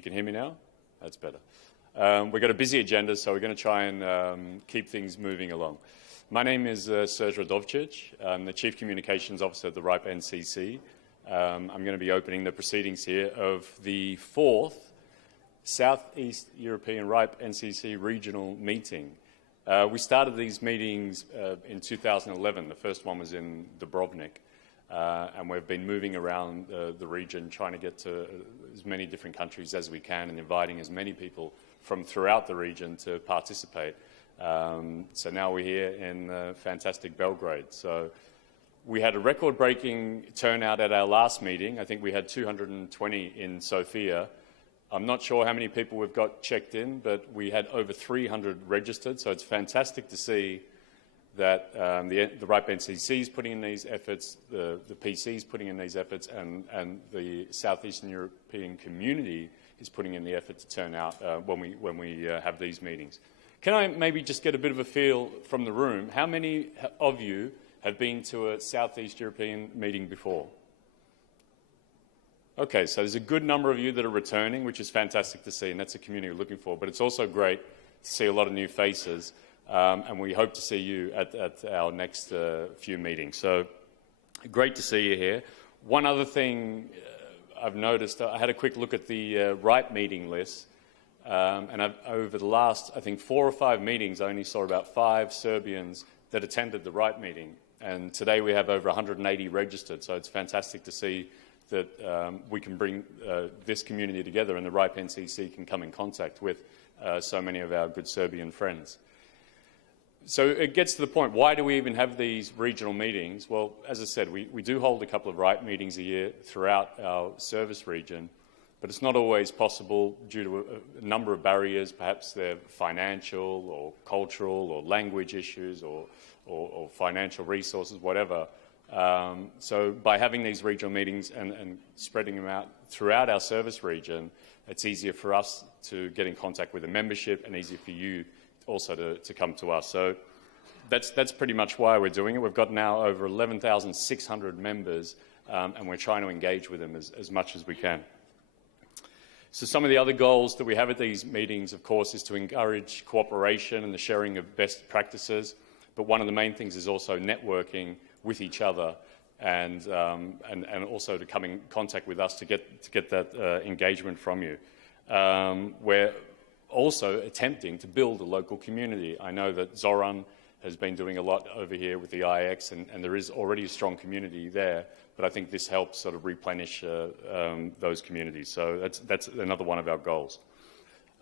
You can hear me now? That's better. We've got a busy agenda, so we're going to try and keep things moving along. My name is Serge Radovcic. I'm the Chief Communications Officer at the RIPE NCC. I'm going to be opening the proceedings here of the 4th Southeast European RIPE NCC regional meeting. We started these meetings in 2011. The first one was in Dubrovnik. And we've been moving around the region, trying to get to as many different countries as we can and inviting as many people from throughout the region to participate. So now we're here in fantastic Belgrade. So we had a record-breaking turnout at our last meeting. I think we had 220 in Sofia. I'm not sure how many people we've got checked in, but we had over 300 registered. So it's fantastic to see that the RIPE NCC is putting in these efforts, the PC is putting in these efforts, and the Southeastern European community is putting in the effort to turn out when we have these meetings. Can I maybe just get a bit of a feel from the room? How many of you have been to a Southeast European meeting before? Okay, so there's a good number of you that are returning, which is fantastic to see, and that's a community we're looking for. But it's also great to see a lot of new faces. And we hope to see you at our next few meetings. So great to see you here. One other thing I've noticed, I had a quick look at the RIPE meeting list, and over the last, I think, 4 or 5 meetings, I only saw about 5 Serbians that attended the RIPE meeting. And today we have over 180 registered, so it's fantastic to see that we can bring this community together and the RIPE NCC can come in contact with so many of our good Serbian friends. So it gets to the point, why do we even have these regional meetings? Well, as I said, we do hold a couple of RIPE meetings a year throughout our service region, but it's not always possible due to a number of barriers. Perhaps they're financial or cultural or language issues or financial resources, whatever. So by having these regional meetings and spreading them out throughout our service region, it's easier for us to get in contact with the membership and easier for you also to come to us. So that's pretty much why we're doing it. We've got now over 11,600 members, and we're trying to engage with them as much as we can. So some of the other goals that we have at these meetings, of course, is to encourage cooperation and the sharing of best practices. But one of the main things is also networking with each other and also to come in contact with us to get that engagement from you. We're also attempting to build a local community. I know that Zoran has been doing a lot over here with the IX, and there is already a strong community there, but I think this helps sort of replenish those communities. So that's another one of our goals.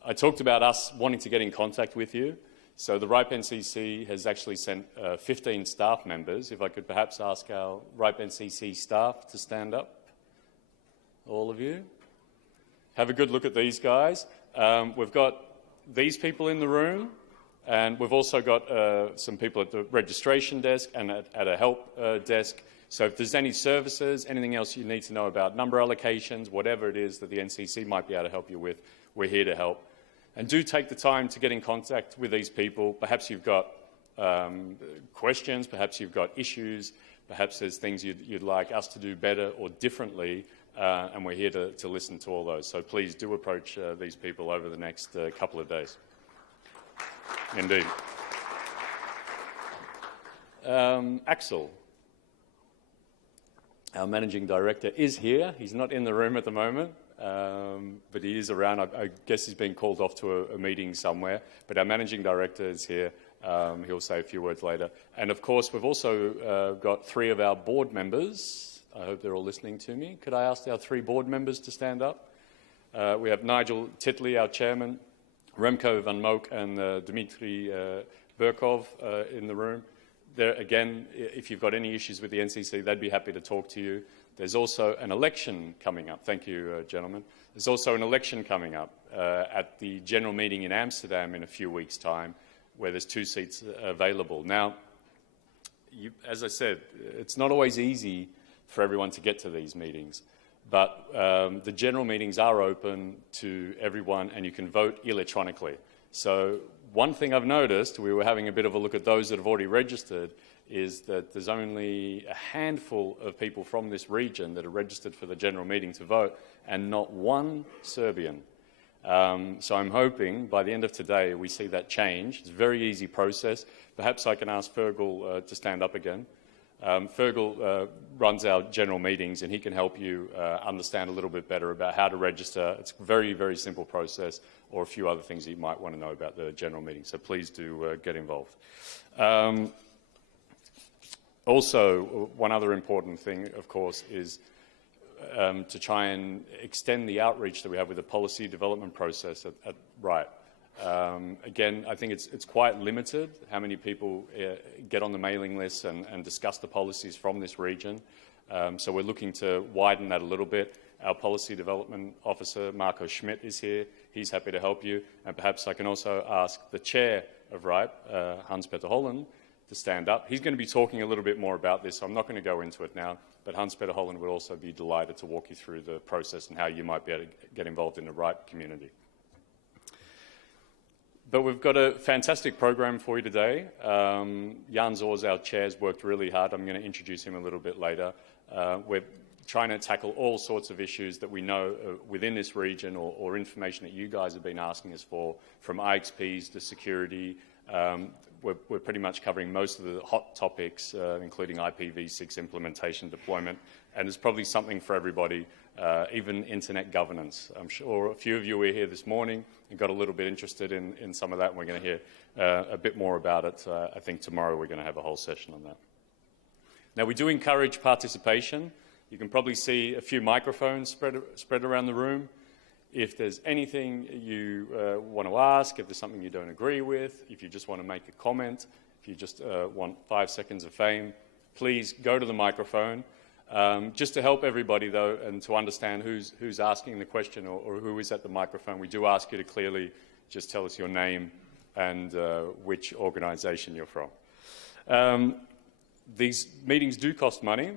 I talked about us wanting to get in contact with you. So the RIPE NCC has actually sent 15 staff members. If I could perhaps ask our RIPE NCC staff to stand up, all of you. Have a good look at these guys. We've got these people in the room, and we've also got some people at the registration desk and at a help desk. So if there's any services, anything else you need to know about, number allocations, whatever it is that the NCC might be able to help you with, we're here to help. And do take the time to get in contact with these people. Perhaps you've got questions, perhaps you've got issues, perhaps there's things you'd like us to do better or differently, and we're here to listen to all those. So please do approach these people over the next couple of days. Indeed. Axel, our Managing Director, is here. He's not in the room at the moment, but he is around. I guess he's been called off to a meeting somewhere, but our Managing Director is here. He'll say a few words later. And of course, we've also got 3 of our board members. I hope they're all listening to me. Could I ask our 3 board members to stand up? We have Nigel Titley, our chairman, Remco van Mook and Dmitry Burkov in the room. There, again, if you've got any issues with the NCC, they'd be happy to talk to you. There's also an election coming up. Thank you, gentlemen. There's also an election coming up at the general meeting in Amsterdam in a few weeks' time, where there's 2 seats available. Now, as I said, it's not always easy for everyone to get to these meetings, but the general meetings are open to everyone, and you can vote electronically. So one thing I've noticed, we were having a bit of a look at those that have already registered, is that there's only a handful of people from this region that are registered for the general meeting to vote, and not one Serbian. So I'm hoping by the end of today we see that change. It's a very easy process. Perhaps I can ask Fergal to stand up again. Fergal runs our general meetings and he can help you understand a little bit better about how to register. It's a very, very simple process, or a few other things that you might want to know about the general meeting. So please do get involved. Also, one other important thing, of course, is to try and extend the outreach that we have with the policy development process at RIPE. Again, I think it's quite limited how many people get on the mailing list and discuss the policies from this region. So we're looking to widen that a little bit. Our Policy Development Officer, Marco Schmidt, is here. He's happy to help you. And perhaps I can also ask the Chair of RIPE, Hans-Peter Holland, to stand up. He's going to be talking a little bit more about this, so I'm not going to go into it now, but Hans-Peter Holland would also be delighted to walk you through the process and how you might be able to get involved in the RIPE community. But we've got a fantastic program for you today. Jan Zor's, our chair's worked really hard. I'm going to introduce him a little bit later. We're trying to tackle all sorts of issues that we know within this region, or information that you guys have been asking us for, from IXPs to security. We're pretty much covering most of the hot topics, including IPv6 implementation, deployment, and there's probably something for everybody, even internet governance. I'm sure a few of you were here this morning and got a little bit interested in some of that, and we're going to hear a bit more about it. I think tomorrow we're going to have a whole session on that. Now, we do encourage participation. You can probably see a few microphones spread around the room. If there's anything you want to ask, if there's something you don't agree with, if you just want to make a comment, if you just want 5 seconds of fame, please go to the microphone. Just to help everybody, though, and to understand who's asking the question or who is at the microphone, we do ask you to clearly just tell us your name and which organisation you're from. These meetings do cost money.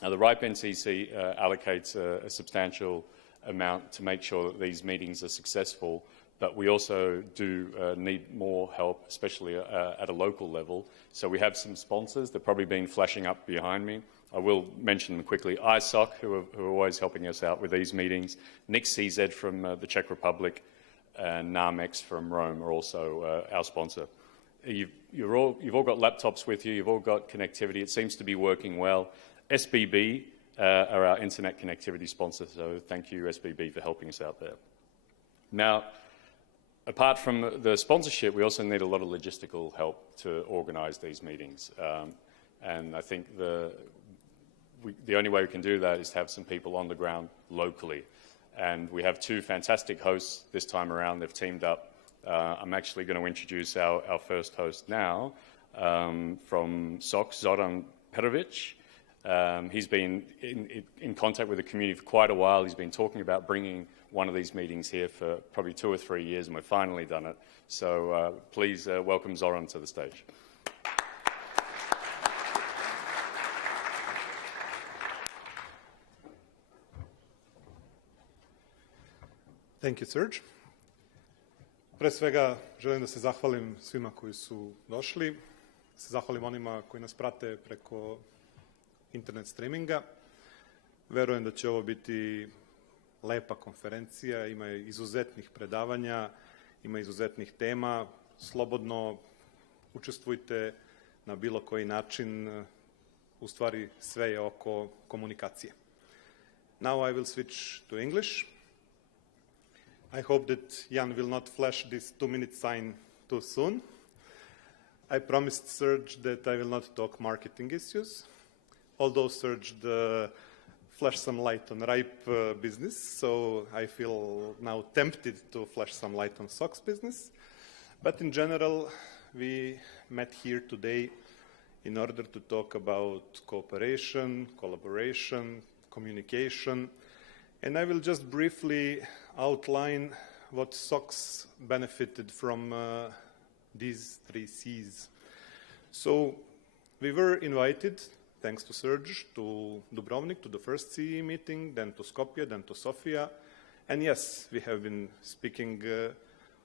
The RIPE NCC allocates a substantial amount to make sure that these meetings are successful, but we also do need more help, especially at a local level. So we have some sponsors. They've probably been flashing up behind me. I will mention them quickly. ISOC, who are always helping us out with these meetings. Nix CZ from the Czech Republic, and Narmex from Rome are also our sponsor. You've all got laptops with you. You've all got connectivity. It seems to be working well. SBB are our internet connectivity sponsor, so thank you, SBB, for helping us out there. Now, apart from the sponsorship, we also need a lot of logistical help to organise these meetings. And I think the only way we can do that is to have some people on the ground locally. And we have two fantastic hosts this time around. They've teamed up. I'm actually going to introduce our first host now from SOC, Zoran Perovic. He's been in contact with the community for quite a while. He's been talking about bringing one of these meetings here for probably 2 or 3 years, and we've finally done it. So please welcome Zoran to the stage. Thank you, Serge. Pre svega želim da se zahvalim svima koji su došli, da se zahvalim onima koji nas prate preko internet streaminga. Verujem da će ovo biti lepa konferencija, ima izuzetnih predavanja, ima izuzetnih tema. Slobodno učestvujte na bilo koji način, u stvari sve je oko komunikacije. Now I will switch to English. I hope that Jan will not flash this 2-minute sign too soon. I promised Serge that I will not talk marketing issues, although Serge flashed some light on RIPE business, so I feel now tempted to flash some light on SOX business. But in general, we met here today in order to talk about cooperation, collaboration, communication, and I will just briefly outline what SOX benefited from these 3 C's. So we were invited, thanks to Serge, to Dubrovnik, to the first CE meeting, then to Skopje, then to Sofia. And yes, we have been speaking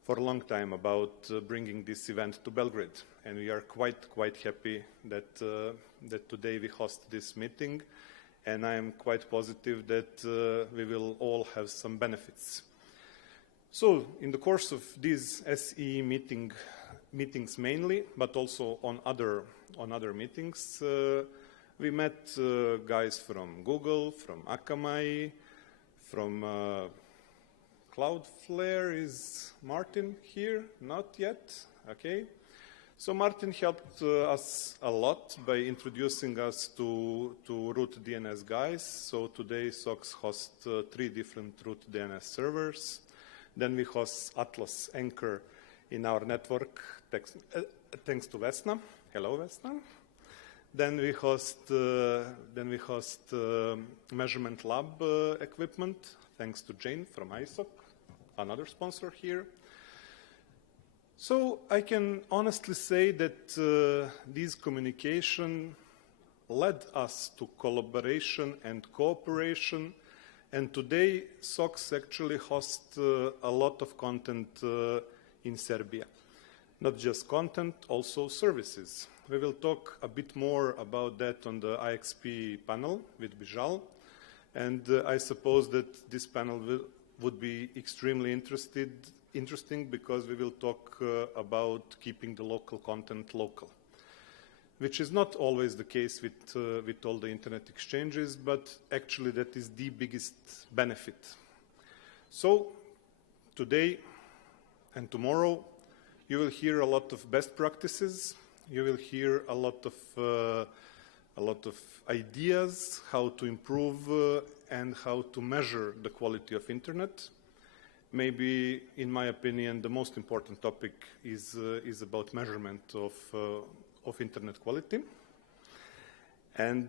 for a long time about bringing this event to Belgrade. And we are quite happy that, that today we host this meeting. And I am quite positive that we will all have some benefits. So, in the course of these SE meetings mainly, but also on other meetings, we met guys from Google, from Akamai, from Cloudflare. Is Martin here? Not yet. Okay. So Martin helped us a lot by introducing us to root DNS guys. So today SOX hosts 3 different root DNS servers. Then we host Atlas Anchor in our network, thanks to Vesna. Hello, Vesna. Then we host Measurement Lab equipment, thanks to Jane from ISOC, another sponsor here. So I can honestly say that this communication led us to collaboration and cooperation. And today, SOX actually hosts a lot of content in Serbia. Not just content, also services. We will talk a bit more about that on the IXP panel with Bijal. And I suppose that this panel would be extremely interesting because we will talk about keeping the local content local, which is not always the case with all the internet exchanges, but actually that is the biggest benefit. So today and tomorrow, you will hear a lot of best practices. You will hear a lot of ideas how to improve and how to measure the quality of internet. Maybe, in my opinion, the most important topic is about measurement of internet quality. And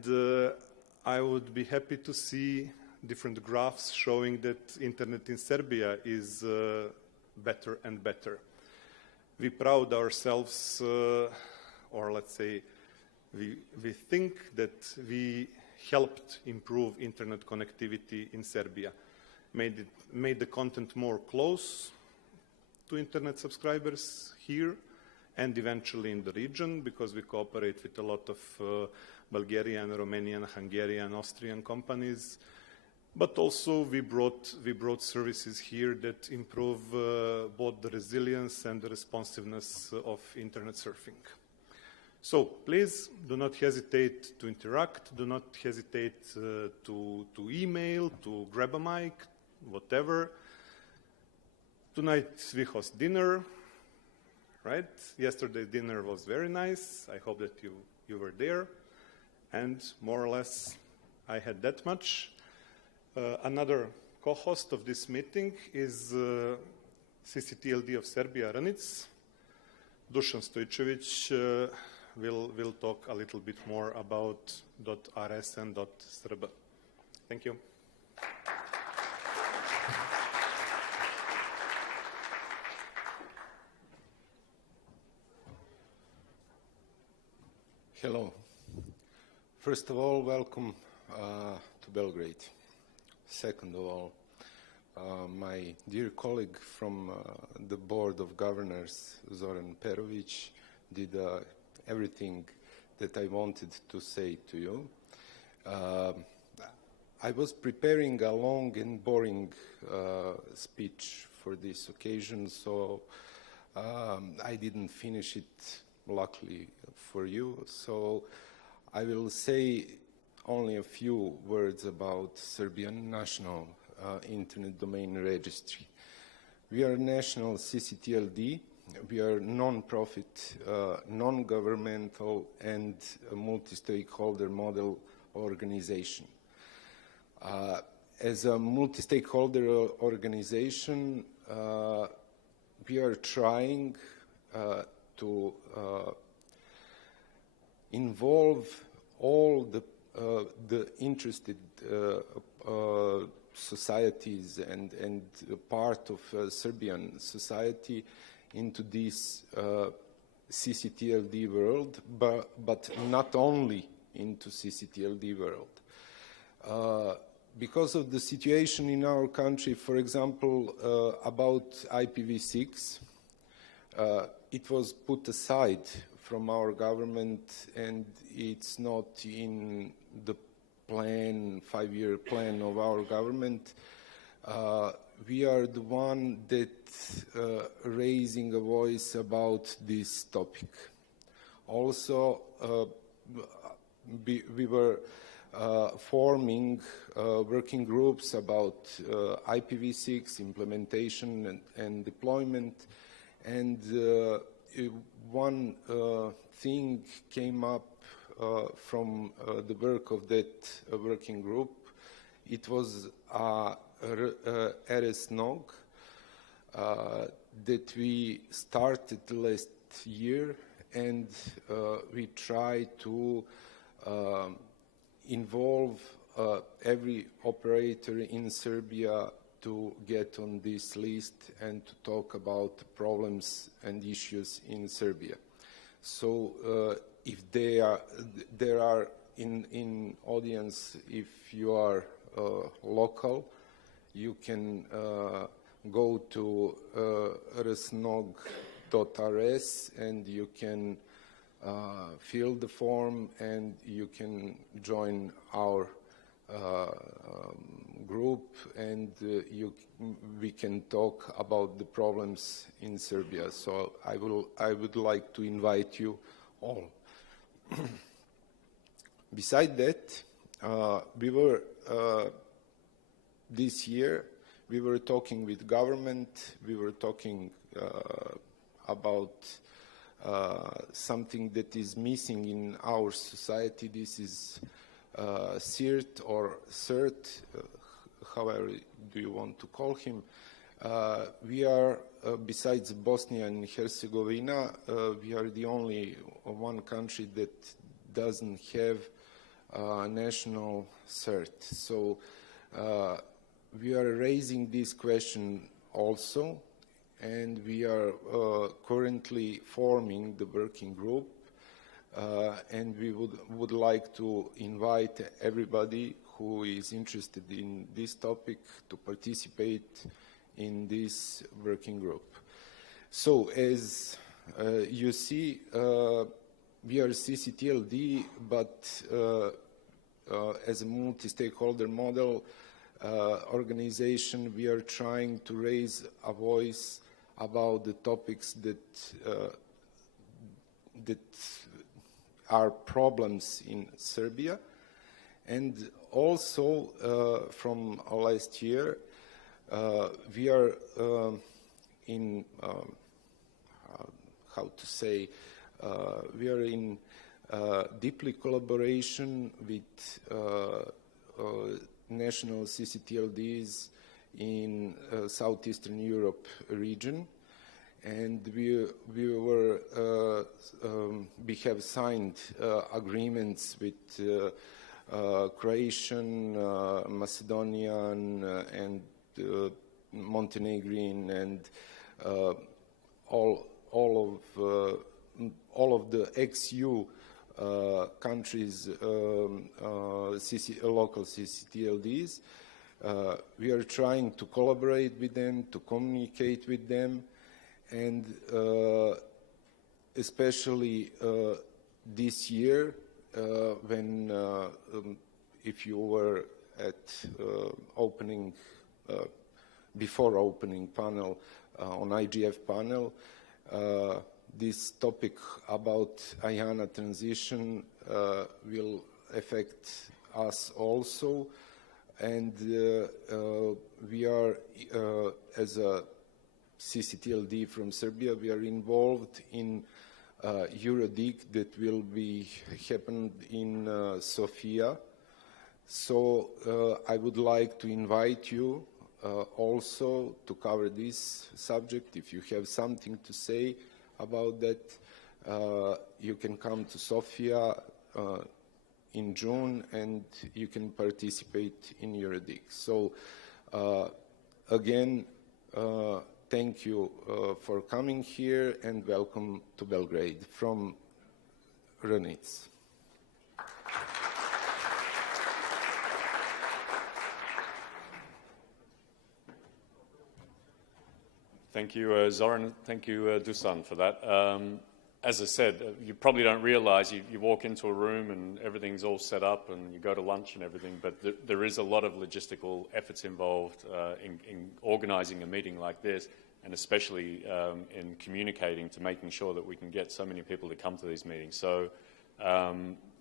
I would be happy to see different graphs showing that internet in Serbia is better and better. We proud ourselves, or let's say, we think that we helped improve internet connectivity in Serbia, made the content more close to internet subscribers here and eventually in the region, because we cooperate with a lot of Bulgarian, Romanian, Hungarian, Austrian companies. But also we brought services here that improve both the resilience and the responsiveness of internet surfing. So please do not hesitate to interact, do not hesitate to email, to grab a mic, whatever. Tonight we host dinner, right? Yesterday's dinner was very nice. I hope that you were there. And more or less, I had that much. Another co-host of this meeting is CCTLD of Serbia, Ranic. Dusan Stojčević will talk a little bit more about .rs and .srb. Thank you. Hello. First of all, welcome to Belgrade. Second of all, my dear colleague from the Board of Governors, Zoran Perović, did everything that I wanted to say to you. I was preparing a long and boring speech for this occasion, so I didn't finish it, luckily for you. So I will say only a few words about Serbian National Internet Domain Registry. We are national CCTLD. We are non-profit, non-governmental, and a multi-stakeholder model organization. As a multi-stakeholder organization, we are trying to involve all the interested societies and part of Serbian society into this CCTLD world, but not only into CCTLD world. Because of the situation in our country, for example, about IPv6, it was put aside from our government, and it's not in the plan, 5-year plan of our government. we are the one that raising a voice about this topic. Also, we were forming working groups about IPv6 implementation and deployment, and one thing came up from the work of that working group. It was RSNOG that we started last year, and we try to involve every operator in Serbia to get on this list and to talk about problems and issues in Serbia. So if there are in audience, if you are local, you can go to rsnog.rs and you can fill the form and you can join our group, and we can talk about the problems in Serbia. So I would like to invite you all. Beside that, we were this year we were talking with government. We were talking about something that is missing in our society. This is CERT or CERT, however do you want to call him. We are, besides Bosnia and Herzegovina, we are the only one country that doesn't have national CERT. So we are raising this question also, and we are currently forming the working group, and we would like to invite everybody who is interested in this topic to participate in this working group. So as you see, we are CCTLD, but as a multi-stakeholder model organization, we are trying to raise a voice about the topics that are problems in Serbia. And also from last year, we are in, how to say, we are in deeply collaboration with national CCTLDs in Southeastern Europe region, and we have signed agreements with Croatian, Macedonian, and Montenegrin, and all of the ex-EU countries, local CCTLDs. We are trying to collaborate with them, to communicate with them, and especially this year, when if you were at opening, before opening panel on IGF panel, this topic about IANA transition will affect us also, and we are, as a CCTLD from Serbia, we are involved in Eurodig that will be happened in Sofia. So I would like to invite you also to cover this subject. If you have something to say about that, you can come to Sofia in June and you can participate in Eurodig. So again, thank you for coming here, and welcome to Belgrade from Renic. Thank you, Zoran. Thank you, Dusan, for that. as I said, you probably don't realize you walk into a room and everything's all set up and you go to lunch and everything, but there is a lot of logistical efforts involved in organising a meeting like this, and especially in communicating to making sure that we can get so many people to come to these meetings. So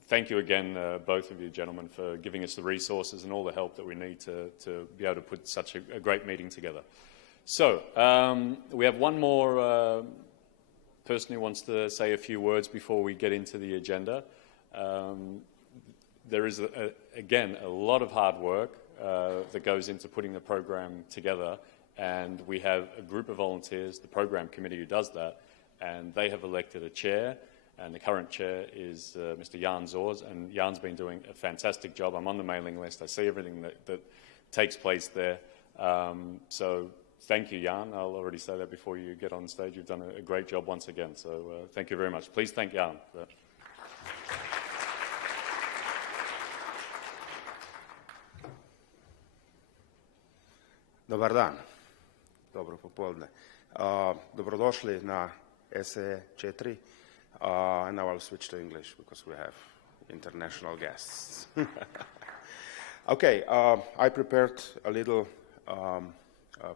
thank you again, both of you gentlemen, for giving us the resources and all the help that we need to be able to put such a great meeting together. So we have one more person who wants to say a few words before we get into the agenda. There is, again, a lot of hard work that goes into putting the program together, and we have a group of volunteers, the program committee, who does that, and they have elected a chair, and the current chair is Mr. Jan Zors, and Jan's been doing a fantastic job. I'm on the mailing list. I see everything that takes place there. So thank you, Jan. I'll already say that before you get on stage. You've done a great job once again, so thank you very much. Please thank Jan. Dobar dan, dobro popodne. Dobrodošli na SEE4. Now I'll switch to English because we have international guests. Okay, I prepared a little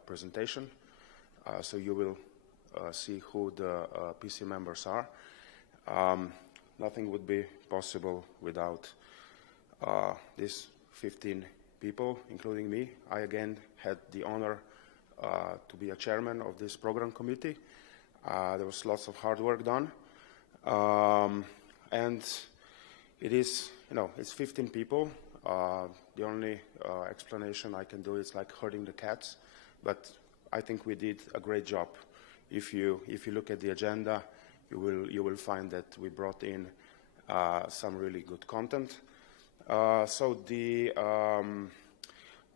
presentation, so you will see who the PC members are. Nothing would be possible without these 15 people, including me. I again had the honor to be a chairman of this program committee. There was lots of hard work done, and it is, it's 15 people. The only explanation I can do is like herding the cats, but I think we did a great job. If you look at the agenda, you will find that we brought in some really good content. So the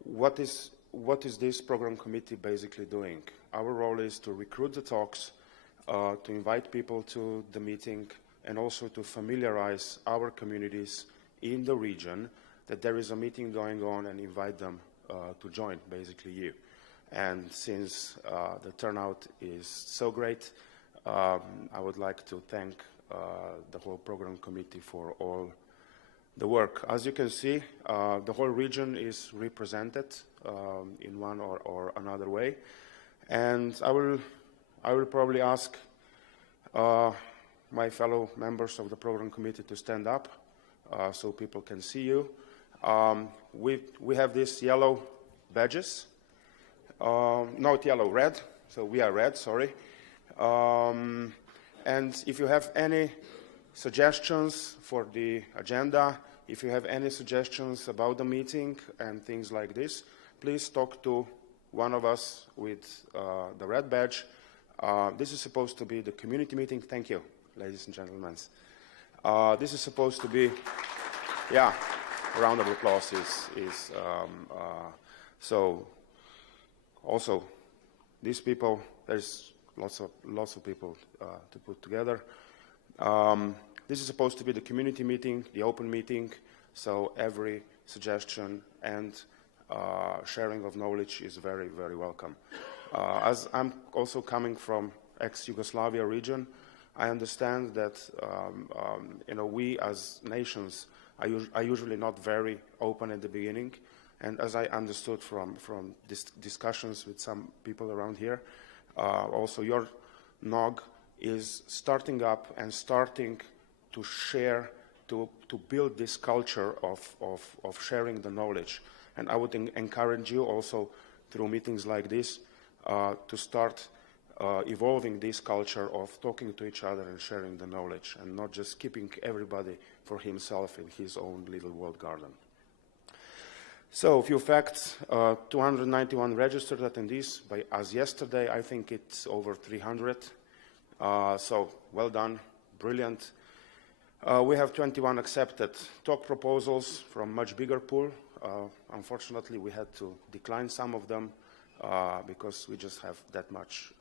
what is this program committee basically doing? Our role is to recruit the talks, to invite people to the meeting, and also to familiarize our communities in the region that there is a meeting going on and invite them to join, basically you. And since the turnout is so great, I would like to thank the whole program committee for all the work. As you can see, the whole region is represented in one or another way. And I will probably ask my fellow members of the program committee to stand up so people can see you. We have these yellow badges. Not yellow, red. So we are red, sorry. And if you have any suggestions for the agenda, if you have any suggestions about the meeting and things like this, please talk to one of us with the red badge. This is supposed to be the community meeting. Thank you, ladies and gentlemen. This is supposed to be, yeah, a round of applause is so. Also, these people, there's lots of people to put together. This is supposed to be the community meeting, the open meeting, so every suggestion and sharing of knowledge is very, very welcome. As I'm also coming from ex-Yugoslavia region, I understand that we as nations are usually not very open at the beginning. And as I understood from discussions with some people around here, also your NOG is starting up and starting to share, to build this culture of sharing the knowledge. And I would encourage you also through meetings like this to start evolving this culture of talking to each other and sharing the knowledge, and not just keeping everybody for himself in his own little walled garden. So a few facts, 291 registered attendees. As yesterday, I think it's over 300. So well done, brilliant. We have 21 accepted talk proposals from much bigger pool. Unfortunately, we had to decline some of them because we just have that much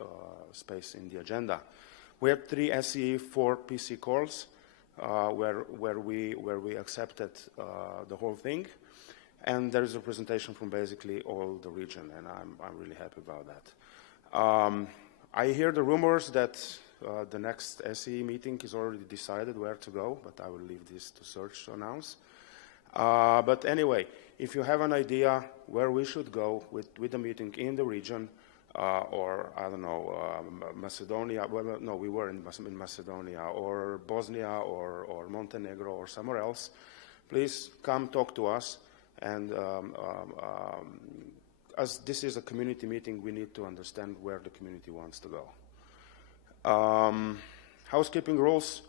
space in the agenda. We have 3 SEE4 PC calls where we accepted the whole thing. And there is a presentation from basically all the region, and I'm really happy about that. I hear the rumors that The next SE meeting is already decided where to go, but I will leave this to Serge to announce. But anyway, if you have an idea where we should go with the meeting in the region, or, I don't know, Macedonia, well, no, we were in Macedonia, or Bosnia, or Montenegro, or somewhere else, please come talk to us. And as this is a community meeting, we need to understand where the community wants to go. Housekeeping rules.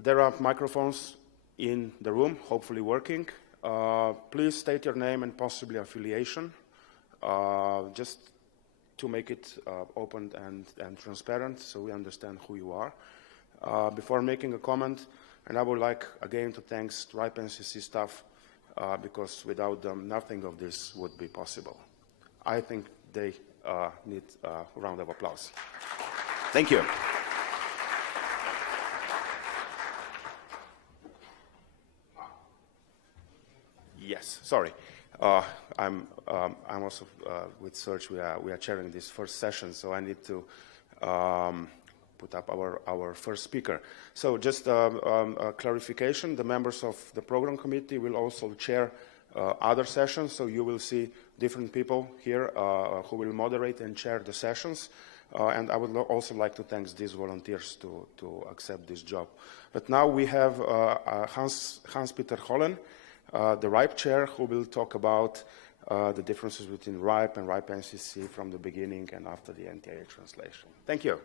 There are microphones in the room, hopefully working. Please state your name and possibly affiliation, just to make it open and transparent so we understand who you are. Before making a comment, and I would like again to thank RIPE NCC staff because without them nothing of this would be possible. I think they need a round of applause. Thank you. Yes, sorry. I'm also with Serge. We are chairing this first session, so I need to put up our first speaker. So just a clarification: the members of the program committee will also chair other sessions. So you will see different people here who will moderate and chair the sessions. And I would also like to thank these volunteers to accept this job. But now we have Hans-Peter Hollen, the RIPE chair, who will talk about the differences between RIPE and RIPE NCC from the beginning and after the NTA translation. Thank you.